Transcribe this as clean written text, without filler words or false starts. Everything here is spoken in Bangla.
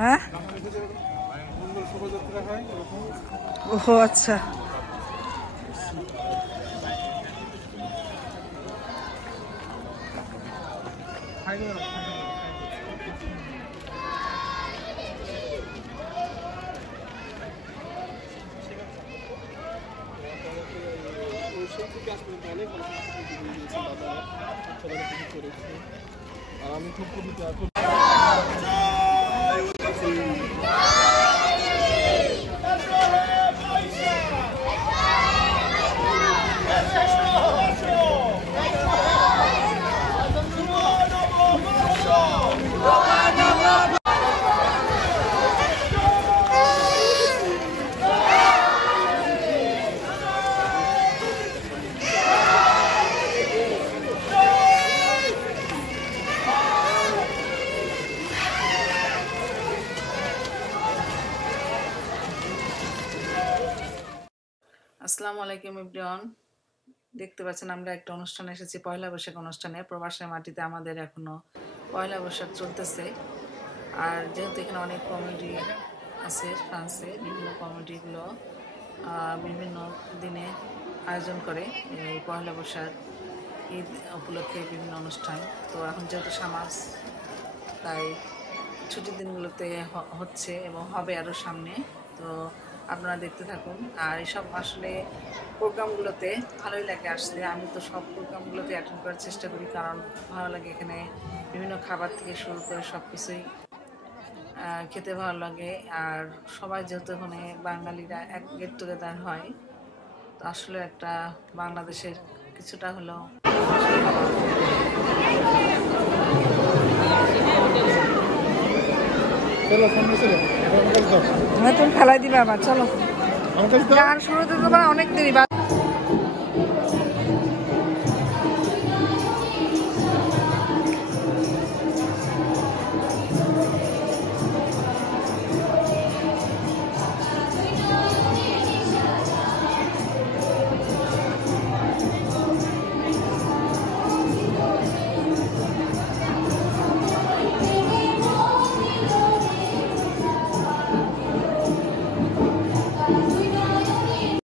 হ্যাঁ, ও আচ্ছা। আর আমি খুব কবিতা আসসালামু আলাইকুম এভরিওয়ান। দেখতে পাচ্ছেন আমরা একটা অনুষ্ঠানে এসেছি, পয়লা বৈশাখ অনুষ্ঠানে। প্রবাসের মাটিতে আমাদের এখনো পয়লা বৈশাখ চলতেছে। আর যেহেতু এখানে অনেক কমিটি আছে ফ্রান্সে, বিভিন্ন কমিটিগুলো বিভিন্ন দিনে আয়োজন করে এই পয়লা বৈশাখ ঈদ উপলক্ষে বিভিন্ন অনুষ্ঠান। তো এখন যেহেতু সমাজ, তাই ছুটির দিনগুলোতে হচ্ছে এবং হবে আরও সামনে। তো আপনারা দেখতে থাকুন। আর এইসব আসলে প্রোগ্রামগুলোতে ভালোই লাগে আসতে। আমি তো সব প্রোগ্রামগুলোতে অ্যাটেন্ড করার চেষ্টা করি, কারণ ভালো লাগে। এখানে বিভিন্ন খাবার থেকে শুরু করে সব কিছুই খেতে ভালো লাগে। আর সবাই যেহেতু এখানে বাঙালিরা এক গেট টুগেদার হয়, তো আসলে একটা বাংলাদেশের কিছুটা হলেও তুমি খেলাই দিবে আবার। চলো, গান শুরুতে তো অনেক দেরি।